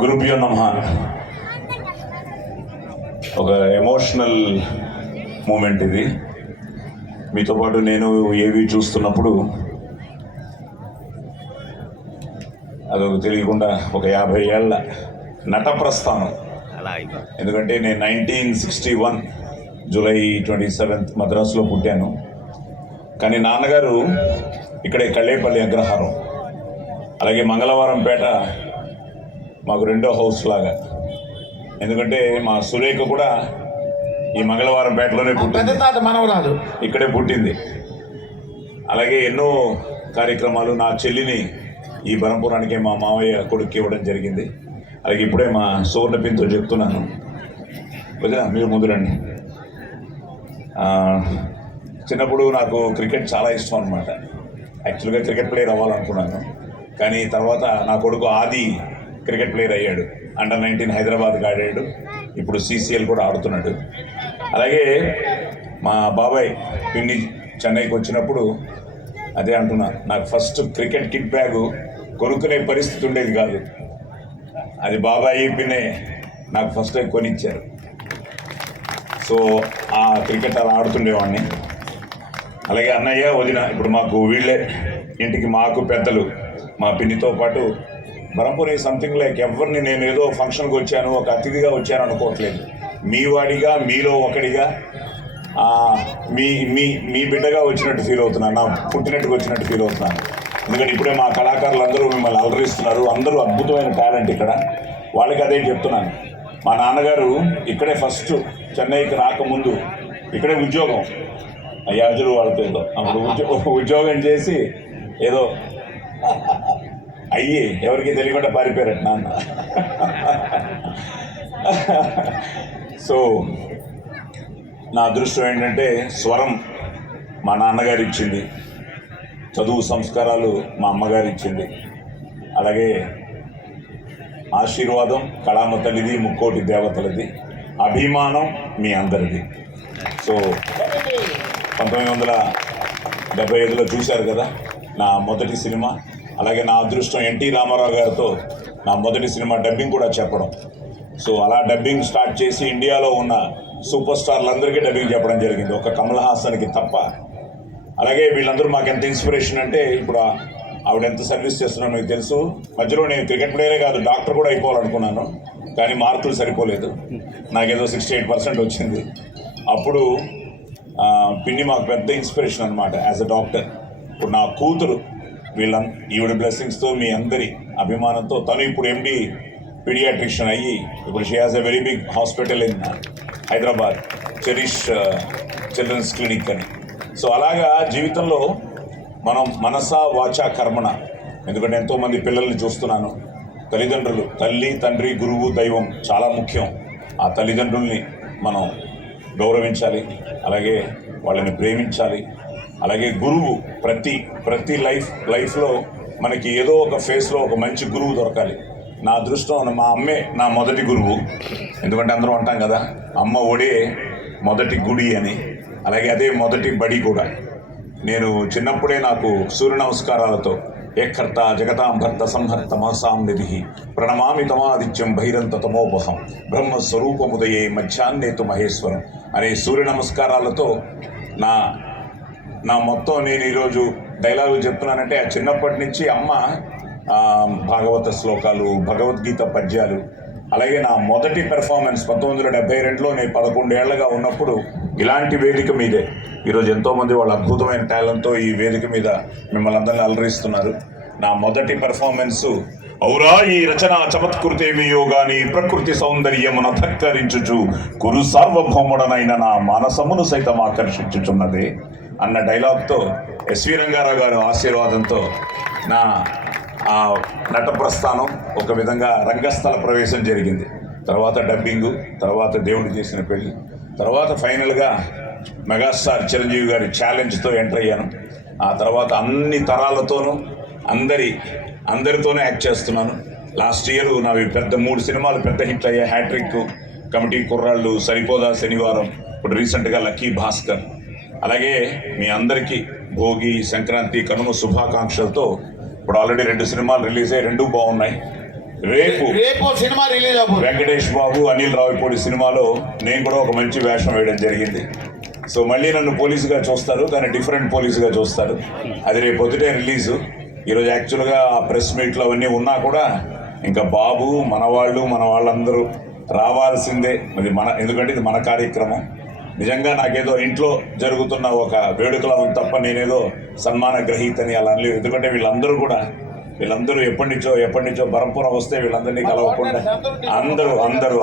గురుభ్యో నమః. ఒక ఎమోషనల్ మూమెంట్ ఇది. మీతో పాటు నేను ఏవి చూస్తున్నప్పుడు అదొక తెలియకుండా ఒక 50 ఏళ్ల నట ప్రస్థానం. ఎందుకంటే నేను 1961 జూలై 27 మద్రాసులో పుట్టాను. కానీ నాన్నగారు ఇక్కడే కళ్ళేపల్లి అగ్రహారం, అలాగే మంగళవారం పేట మాకు రెండో హౌస్ లాగా. ఎందుకంటే మా సురేఖ కూడా ఈ మంగళవారం పేటలోనే పుట్టింది, మనవరాలు ఇక్కడే పుట్టింది. అలాగే ఎన్నో కార్యక్రమాలు నా చెల్లిని ఈ బరంపురానికి మా మావయ్య కొడుకు ఇవ్వడం జరిగింది. అలాగే ఇప్పుడే మా సువర్ణపిన్తో చెప్తున్నాను, వదినా మీరు ముందు రండి. చిన్నప్పుడు నాకు క్రికెట్ చాలా ఇష్టం అనమాట. యాక్చువల్గా క్రికెట్ ప్లేయర్ అవ్వాలనుకున్నాను, కానీ తర్వాత నా కొడుకు ఆది క్రికెట్ ప్లేయర్ అయ్యాడు. అండర్ 19 హైదరాబాద్కి ఆడాడు, ఇప్పుడు CCL కూడా ఆడుతున్నాడు. అలాగే మా బాబాయ్ పిన్ని చెన్నైకి వచ్చినప్పుడు అదే అంటున్నా, నాకు ఫస్ట్ క్రికెట్ కిట్ బ్యాగు కొనుక్కునే పరిస్థితి ఉండేది కాదు. అది బాబాయి పిన్నే నాకు ఫస్ట్ టైం కొనిచ్చారు. సో ఆ క్రికెట్ అలా ఆడుతుండేవాడిని. అలాగే అన్నయ్య వదిన ఇప్పుడు మాకు వీళ్ళే ఇంటికి మాకు పెద్దలు. మా పిన్నితో పాటు బరంపురి సంథింగ్ లైక్ ఎవరిని నేను ఏదో ఫంక్షన్కి వచ్చాను, ఒక అతిథిగా వచ్చాను అనుకోవట్లేదు. మీ వాడిగా, మీలో ఒకడిగా, మీ మీ మీ బిడ్డగా వచ్చినట్టు ఫీల్ అవుతున్నాను, నా పుట్టినట్టుగా వచ్చినట్టు ఫీల్ అవుతున్నాను. ఎందుకంటే ఇప్పుడే మా కళాకారులు అందరూ మిమ్మల్ని అలరిస్తున్నారు. అందరూ అద్భుతమైన టాలెంట్ ఇక్కడ. వాళ్ళకి అదే చెప్తున్నాను. మా నాన్నగారు ఇక్కడే ఫస్ట్ చెన్నైకి రాకముందు ఇక్కడే ఉద్యోగం, యాజులు వాళ్ళతో ఏదో అప్పుడు ఉద్యోగం చేసి ఏదో అయ్యి ఎవరికి తెలియకుండా పారిపోయారట నాన్న. సో నా అదృష్టం ఏంటంటే స్వరం మా నాన్నగారు ఇచ్చింది, చదువు సంస్కారాలు మా అమ్మగారు ఇచ్చింది, అలాగే ఆశీర్వాదం కళామ తల్లిది, ముక్కోటి దేవతలది, అభిమానం మీ అందరిది. సో 1975లో చూశారు కదా నా మొదటి సినిమా. అలాగే నా అదృష్టం ఎన్టీ రామారావు గారితో నా మొదటి సినిమా డబ్బింగ్ కూడా చెప్పడం. సో అలా డబ్బింగ్ స్టార్ట్ చేసి ఇండియాలో ఉన్న సూపర్ స్టార్లందరికీ డబ్బింగ్ చెప్పడం జరిగింది, ఒక కమల్ హాసన్కి తప్ప. అలాగే వీళ్ళందరూ మాకు ఎంత ఇన్స్పిరేషన్ అంటే, ఇప్పుడు ఆవిడ ఎంత సర్వీస్ చేస్తున్నానో మీకు తెలుసు. మధ్యలో నేను క్రికెట్ ప్లేయరే కాదు, డాక్టర్ కూడా అయిపోవాలనుకున్నాను, కానీ మార్కులు సరిపోలేదు. నాకేదో 68% వచ్చింది. అప్పుడు పిన్ని మాకు పెద్ద ఇన్స్పిరేషన్ అనమాట యాజ్ అ డాక్టర్. ఇప్పుడు నా కూతురు ఈవిడ బ్లెస్సింగ్స్తో, మీ అందరి అభిమానంతో తను ఇప్పుడు MD పీడియాట్రిషియన్ అయ్యి ఇప్పుడు she has a very big hospital in Hyderabad, Cherish Children's Clinic అని. సో అలాగా జీవితంలో మనం మనసా వాచా కర్మణ, ఎందుకంటే ఎంతోమంది పిల్లల్ని చూస్తున్నాను. తల్లిదండ్రులు, తల్లి తండ్రి గురువు దైవం చాలా ముఖ్యం. ఆ తల్లిదండ్రుల్ని మనం గౌరవించాలి, అలాగే వాళ్ళని ప్రేమించాలి. అలాగే గురువు ప్రతి లైఫ్లో మనకి ఏదో ఒక ఫేస్లో ఒక మంచి గురువు దొరకాలి. నా అదృష్టం మా అమ్మే నా మొదటి గురువు. ఎందుకంటే అందరం అంటాం కదా, అమ్మ ఒడే మొదటి గుడి అని. అలాగే అదే మొదటి బడి కూడా. నేను చిన్నప్పుడే నాకు సూర్య నమస్కారాలతో ఏకర్త జగతాంభర్త సంహర్త మాసాం నిధి ప్రణమామి తమాదిత్యం భైరంత తమోపహం బ్రహ్మస్వరూపముదయే మధ్యాహ్నేతు మహేశ్వరం అనే సూర్య నమస్కారాలతో నా మొత్తం నేను ఈరోజు డైలాగులు చెప్తున్నానంటే ఆ చిన్నప్పటి నుంచి అమ్మ భాగవత శ్లోకాలు, భగవద్గీత పద్యాలు. అలాగే నా మొదటి పెర్ఫార్మెన్స్ 1972లో నేను 11 ఏళ్లగా ఉన్నప్పుడు ఇలాంటి వేదిక మీదే ఈరోజు ఎంతోమంది వాళ్ళ అద్భుతమైన టాలెంట్తో ఈ వేదిక మీద మిమ్మల్ని అందరినీ అలరిస్తున్నారు. నా మొదటి పెర్ఫార్మెన్సు ఔరా ఈ రచన చమత్కృతేమియో గాని ప్రకృతి సౌందర్యమున ధక్కరించుచు కురు సార్వభౌముడనైన నా మానసమును సైతం ఆకర్షించుచున్నదే అన్న డైలాగ్తో ఎస్వి రంగారావు గారి ఆశీర్వాదంతో నా ఆ నట ప్రస్థానం ఒక విధంగా రంగస్థల ప్రవేశం జరిగింది. తర్వాత డబ్బింగు, తర్వాత దేవుడు చేసిన పెళ్ళి, తర్వాత ఫైనల్గా మెగాస్టార్ చిరంజీవి గారి ఛాలెంజ్తో ఎంటర్ అయ్యాను. ఆ తర్వాత అన్ని తరాలతోనూ అందరితోనే యాక్ట్ చేస్తున్నాను. లాస్ట్ ఇయర్ నావి 3 సినిమాలు పెద్ద హిట్ అయ్యాయి. హ్యాట్రిక్, కమిటీ కుర్రాళ్ళు, సరిపోదా శనివారం, ఇప్పుడు రీసెంట్గా లక్కీ భాస్కర్. అలాగే మీ అందరికీ భోగి, సంక్రాంతి, కనుమ శుభాకాంక్షలతో ఇప్పుడు ఆల్రెడీ 2 సినిమాలు రిలీజ్ అయ్యి 2 బాగున్నాయి. రేపు సినిమా రిలీజ్ అవుతుంది. వెంకటేష్ బాబు అనిల్ రావిపూడి సినిమాలో నేను కూడా ఒక మంచి వేషం వేయడం జరిగింది. సో మళ్ళీ నన్ను పోలీసుగా చూస్తారు, కానీ డిఫరెంట్ పోలీసుగా చూస్తారు. అది రేపు పొద్దుటే రిలీజు. ఈరోజు యాక్చువల్గా ఆ ప్రెస్ మీట్లు అవన్నీ ఉన్నా కూడా ఇంకా బాబు మన వాళ్ళందరూ రావాల్సిందే. మరి ఎందుకంటే ఇది మన కార్యక్రమం. నిజంగా నాకేదో ఇంట్లో జరుగుతున్న ఒక వేడుకలా ఉంది తప్ప నేనేదో సన్మాన గ్రహీతని అలా అనలేదు. ఎందుకంటే వీళ్ళందరూ ఎప్పటి నుంచో బరంపురం వస్తే వీళ్ళందరినీ కలవకుండా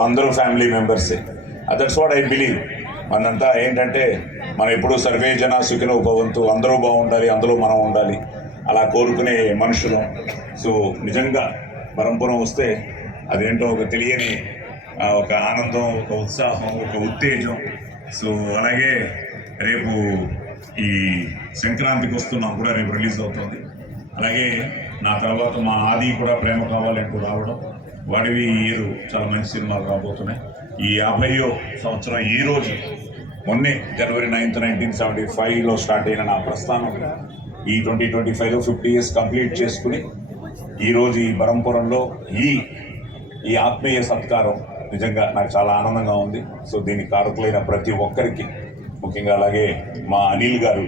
అందరూ ఫ్యామిలీ మెంబర్సే. That's what I believe. మనంతా ఏంటంటే మనం ఎప్పుడూ సర్వే జన సుఖినో భవంతు, అందరూ బాగుండాలి, అందులో మనం ఉండాలి, అలా కోరుకునే మనుషులు. సో నిజంగా బరంపురం వస్తే అదేంటో ఒక తెలియని ఒక ఆనందం, ఒక ఉత్సాహం, ఒక ఉత్తేజం. సో అలాగే రేపు ఈ సంక్రాంతికి వస్తున్నాం కూడా, రేపు రిలీజ్ అవుతుంది. అలాగే నా తర్వాత మా ఆది కూడా ప్రేమ కావాలంటూ రావడం, వాడివి ఏదో చాలా మంచి సినిమాలు రాబోతున్నాయి. ఈ 50వ సంవత్సరం ఈ రోజు మొన్నే January 9th, 1975లో స్టార్ట్ అయిన నా ప్రస్థానం ఈ 2025లో 50 years కంప్లీట్ చేసుకుని ఈరోజు ఈ బరంపురంలో ఈ ఆత్మీయ సత్కారం నిజంగా నాకు చాలా ఆనందంగా ఉంది. సో దీనికి కారకులైన ప్రతి ఒక్కరికి, ముఖ్యంగా అలాగే మా అనిల్ గారు,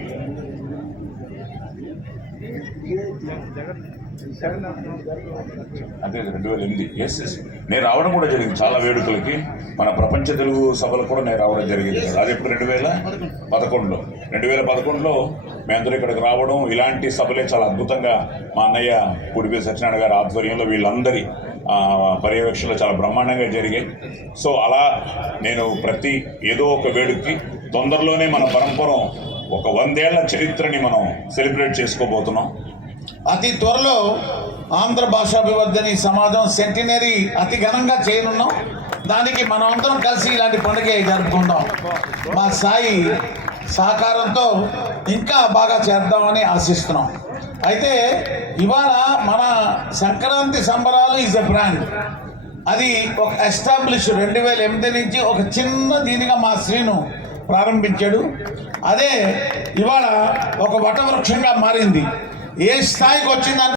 అదే 2008 ఎస్ నేను రావడం కూడా జరిగింది చాలా వేడుకలకి. మన ప్రపంచ తెలుగు సభలు కూడా నేను రావడం జరిగింది. అది ఎప్పుడు 2011లో మేమందరూ ఇక్కడికి రావడం, ఇలాంటి సభలే చాలా అద్భుతంగా మా అన్నయ్య పుడిపి సత్యనారాయణ గారి ఆధ్వర్యంలో వీళ్ళందరి పర్యవేక్షణలో చాలా బ్రహ్మాండంగా జరిగాయి. సో అలా నేను ప్రతి ఏదో ఒక వేడుకకి తొందరలోనే మన పరంపరం ఒక 100 ఏళ్ల చరిత్రని మనం సెలబ్రేట్ చేసుకోబోతున్నాం. అతి త్వరలో ఆంధ్ర భాషాభివర్ధని సమాజం సెంటినరీ అతి ఘనంగా చేయనున్నాం. దానికి మనం అందరం కలిసి ఇలాంటి పండుగ జరుపుకుందాం. మా సాయి సహకారంతో ఇంకా బాగా చేద్దామని ఆశిస్తున్నాం. అయితే ఇవాళ మన సంక్రాంతి సంబరాలు ఈజ్ ఎ బ్రాండ్. అది ఒక ఎస్టాబ్లిష్ 2008 నుంచి ఒక చిన్న దీనిగా మా శ్రీను ప్రారంభించాడు. అదే ఇవాళ ఒక వటవృక్షంగా మారింది. ఏ స్థాయికి వచ్చిందని